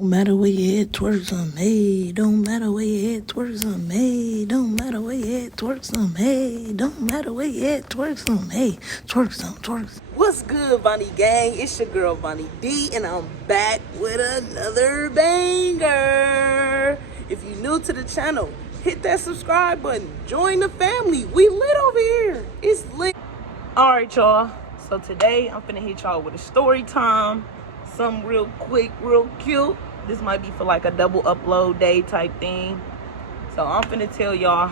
Don't matter where you at, twerk some, hey. Don't matter where you at, twerk some, hey. Don't matter where you at, twerk some, hey. Don't matter where you at, twerk some, hey. Twerk some, twerk some. What's good, Bonnie Gang? It's your girl, Bonnie D, and I'm back with another banger. If you're new to the channel, hit that subscribe button. Join the family. We lit over here. It's lit. All right, y'all. So today, I'm finna hit y'all with a story time. Something real quick, real cute. This might be for like a double upload day type thing. So I'm finna tell y'all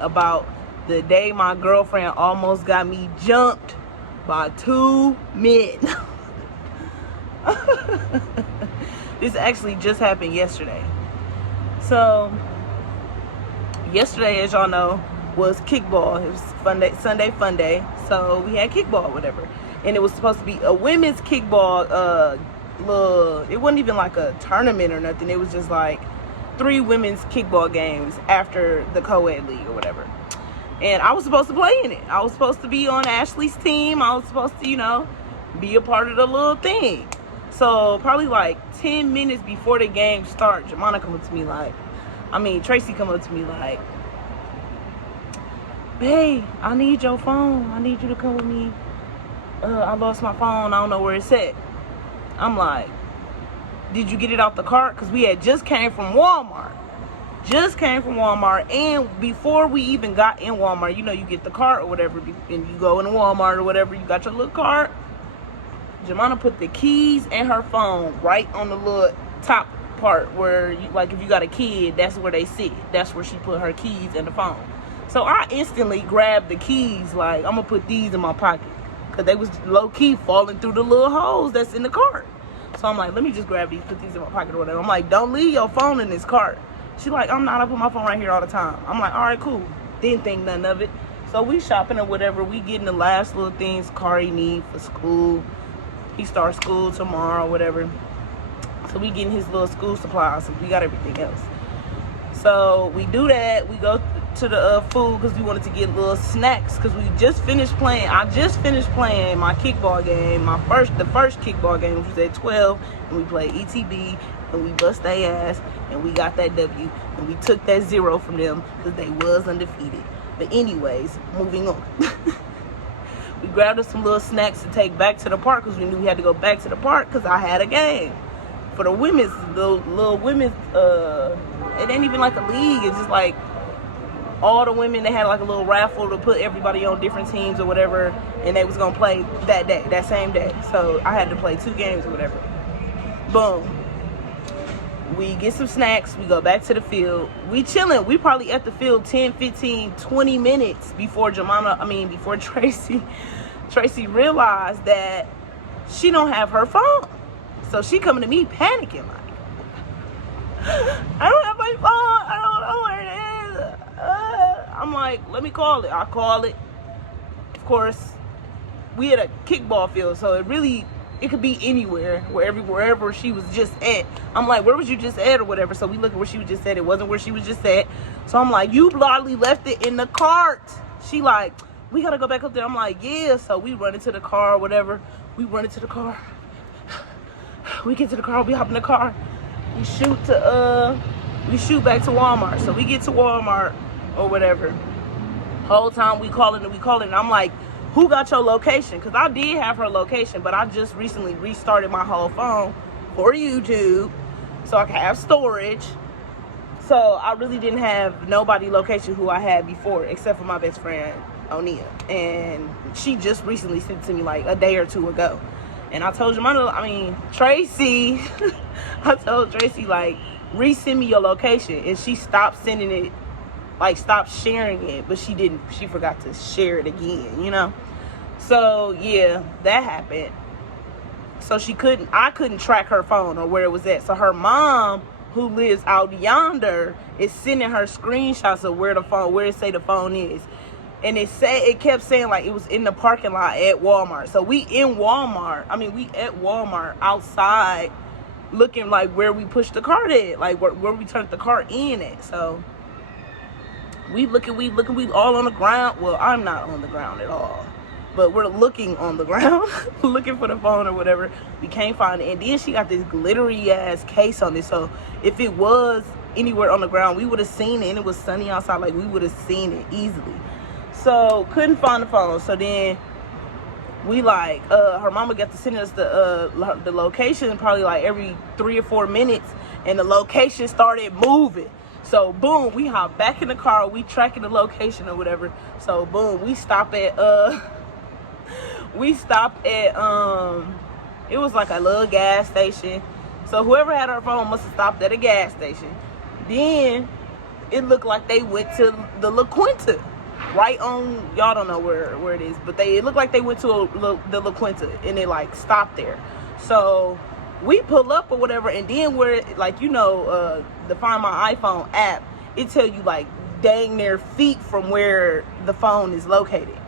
about the day my girlfriend almost got me jumped by 2 men. This actually just happened yesterday. So yesterday, as y'all know, was kickball. It was Sunday fun day. So we had kickball, whatever. And it was supposed to be a women's kickball, it wasn't even like a tournament or nothing. It was just like 3 women's kickball games after the co-ed league or whatever. And I was supposed to play in it. I was supposed to be on Ashley's team. I was supposed to, be a part of the little thing. So probably like 10 minutes before the game starts, Tracy come up to me like, "Hey, I need your phone. I need you to come with me. I lost my phone. I don't know where it's at." I'm like, "Did you get it off the cart?" Because we had just came from Walmart. And before we even got in Walmart, you get the cart or whatever, and you go in Walmart or whatever, you got your little cart. Jamana put the keys and her phone right on the little top part where, if you got a kid, that's where they sit. That's where she put her keys and the phone. So I instantly grabbed the keys, like, I'm going to put these in my pocket. Because they was low-key falling through the little holes that's in the cart. So I'm like, let me just grab these, put these in my pocket or whatever. I'm like, don't leave your phone in this cart. She like, I'm not. I put my phone right here all the time. I'm like, all right, cool. Didn't think nothing of it. So we shopping or whatever. We getting the last little things Kari need for school. He starts school tomorrow or whatever. So we getting his little school supplies. So we got everything else. So we do that. We go to the food because we wanted to get little snacks because we just finished playing. I just finished playing my kickball game, the first kickball game, which was at 12, and we played ETB, and we bust their ass, and we got that W, and we took that 0 from them because they was undefeated. But anyways, moving on. We grabbed us some little snacks to take back to the park because we knew we had to go back to the park because I had a game for the women's, little women's, it ain't even like a league. It's just like all the women, they had like a little raffle to put everybody on different teams or whatever, and they was gonna play that same day. So I had to play 2 games or whatever. Boom. We get some snacks, we go back to the field. We chilling. We probably at the field 10, 15, 20 minutes before Tracy realized that she don't have her phone. So she coming to me panicking like, I don't have my phone. I don't know where it is. I'm like, let me call it. I call it. Of course, we had a kickball field, so it could be anywhere, wherever she was just at. I'm like, where was you just at or whatever? So we look at where she was just at. It wasn't where she was just at. So I'm like, you bloody left it in the cart. She like, we gotta go back up there. I'm like, yeah. So we run into the car or whatever. We run into the car. We get to the car. We hop in the car. We shoot back to Walmart. So we get to Walmart or whatever. Whole time we calling and I'm like, who got your location? Because I did have her location, but I just recently restarted my whole phone for YouTube so I can have storage. So I really didn't have nobody location who I had before except for my best friend, Onia. And she just recently sent it to me like a day or 2 ago. And I told Tracy, I told Tracy, like, resend me your location. And she stopped sending it, like, stopped sharing it. But she forgot to share it again, So, yeah, that happened. So I couldn't track her phone or where it was at. So her mom, who lives out yonder, is sending her screenshots of where it say the phone is. And it kept saying like it was in the parking lot at Walmart. So we at Walmart outside looking like where we pushed the cart at, like where we turned the cart in at. So we looking, we all on the ground. Well, I'm not on the ground at all. but we're looking on the ground, looking for the phone or whatever. We can't find it. And then she got this glittery ass case on it. So if it was anywhere on the ground, we would have seen it, and it was sunny outside, like we would have seen it easily. So couldn't find the phone. So then we like, her mama got to send us the location probably like every 3 or 4 minutes, and the location started moving. So boom, we hop back in the car, we tracking the location or whatever. So boom, we stop at it was like a little gas station. So whoever had our phone must have stopped at a gas station. Then it looked like they went to the La Quinta, right on, y'all don't know where it is, but it looked like they went to the La Quinta, and they like stopped there. So we pull up or whatever, and then where, like, you know, the Find My iPhone app, it tell you like dang near feet from where the phone is located.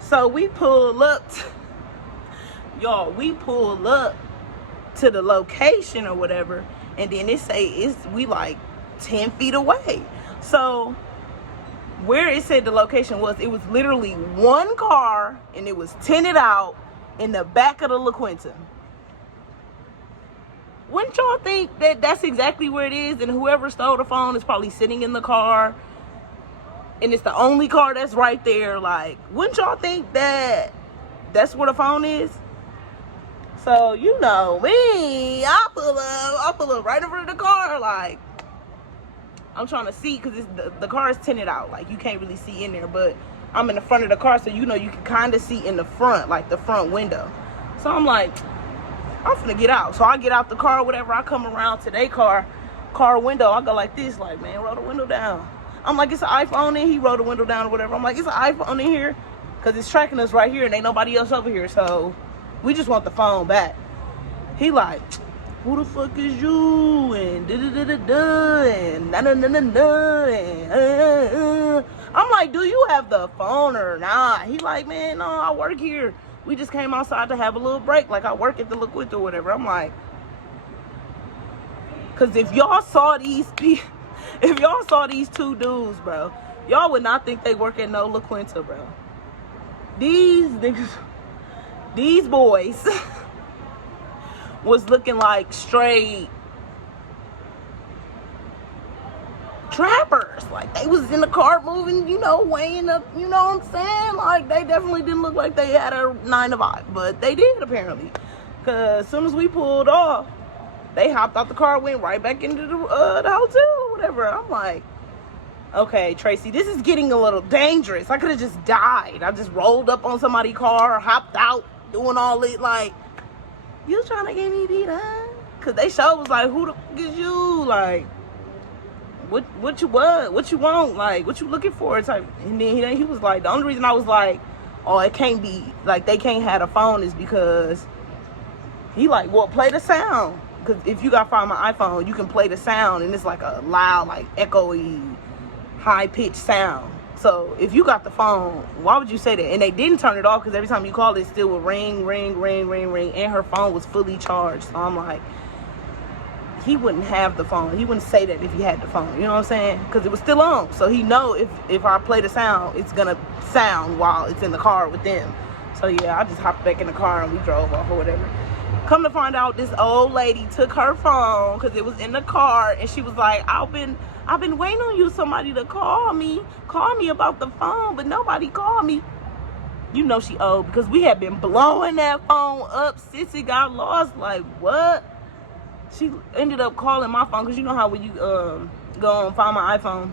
So we pull up, y'all, we pull up to the location or whatever, and then it say we like 10 feet away. So where it said the location was, it was literally one car, and it was tinted out in the back of the La Quinta. Wouldn't y'all think that that's exactly where it is, and whoever stole the phone is probably sitting in the car, and it's the only car that's right there? Like, wouldn't y'all think that that's where the phone is? So, you know me, I pull up right in front of the car, like, I'm trying to see, because the car is tinted out, like, you can't really see in there, but I'm in the front of the car, so, you know, you can kind of see in the front, like the front window. So I'm like, I'm finna get out. So I get out the car or whatever. I come around to their car window. I go like this, like, man, roll the window down. I'm like, it's an iPhone in. He rolled the window down or whatever. I'm like, it's an iPhone in here, because it's tracking us right here, and ain't nobody else over here. So we just want the phone back. He like, who the fuck is you? And da-da-da-da-da, and na-na-na-na-na, and I'm like, do you have the phone or not? He like, man, no, I work here. We just came outside to have a little break. Like, I work at the La Quinta or whatever. I'm like, because if y'all saw these two dudes, bro, y'all would not think they work at no La Quinta, bro. These niggas, these boys was looking like straight trappers. Like, they was in the car moving, you know, weighing up, you know what I'm saying? Like, they definitely didn't look like they had a 9 to 5, but they did apparently. Because as soon as we pulled off, they hopped out the car, went right back into the hotel or whatever. I'm like, okay, Tracy, this is getting a little dangerous. I could have just died. I just rolled up on somebody's car, hopped out, doing all it. Like, you trying to get me beat up? Because they sure was like, who the fuck is you? Like, what you want? Like, what you looking for? Type. And then he was like, the only reason I was like, oh, it can't be, like, they can't have a phone is because he like, well, play the sound. Because if you got Find My iPhone, you can play the sound, and it's like a loud, like, echoey, high-pitched sound. So if you got the phone, why would you say that? And they didn't turn it off, because every time you called, it still would ring, ring, ring, ring, ring, and her phone was fully charged. So I'm like, he wouldn't have the phone. He wouldn't say that if he had the phone. You know what I'm saying? Because it was still on. So he know if I play the sound, it's going to sound while it's in the car with them. So yeah, I just hopped back in the car and we drove off or whatever. Come to find out, this old lady took her phone because it was in the car, and she was like, I've been waiting on you, somebody to call me about the phone, but nobody called me. You know she old, because we had been blowing that phone up since it got lost. Like, what? She ended up calling my phone, because you know how when you go on Find My iPhone,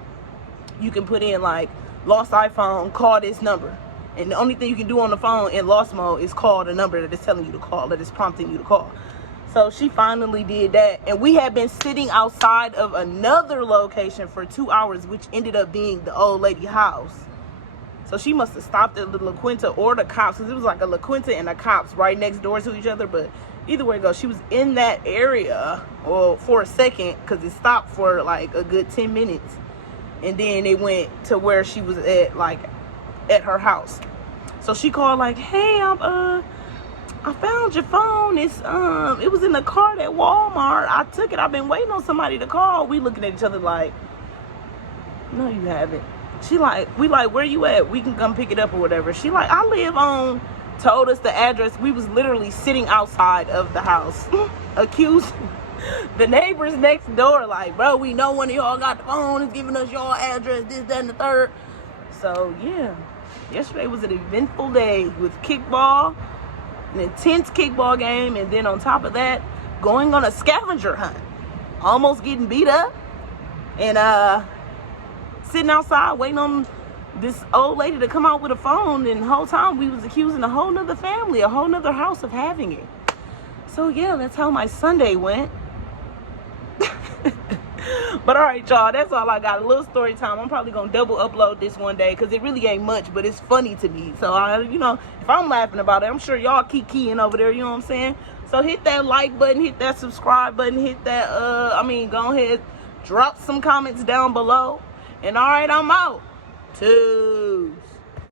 you can put in like, lost iPhone, call this number. And the only thing you can do on the phone in lost mode is call the number that is telling you to call, that is prompting you to call. So she finally did that. And we had been sitting outside of another location for 2 hours, which ended up being the old lady house. So she must have stopped at the La Quinta or the cops, because it was like a La Quinta and the cops right next door to each other. But either way it goes, she was in that area for a second, because it stopped for like a good 10 minutes. And then it went to where she was at, like, at her house. So she called like, hey, I found your phone. It was in the cart at Walmart. I took it. I've been waiting on somebody to call. We looking at each other like, no, you haven't. She like, we like, where you at? We can come pick it up or whatever. She like, I live on told us the address. We was literally sitting outside of the house, accused the neighbors next door, like, bro, we know one of y'all got the phone, is giving us y'all address, this, that, and the third. So yeah, yesterday was an eventful day with kickball, an intense kickball game, and then on top of that, going on a scavenger hunt, almost getting beat up, and sitting outside waiting on this old lady to come out with a phone, and the whole time we was accusing a whole nother family, a whole nother house of having it. So yeah, that's how my Sunday went. But all right, y'all, that's all I got. A little story time. I'm probably gonna double upload this one day because it really ain't much, but it's funny to me. So if I'm laughing about it, I'm sure y'all keep keying over there. You know what I'm saying? So hit that like button, hit that subscribe button, hit that go ahead, drop some comments down below. And all right, I'm out. Twos.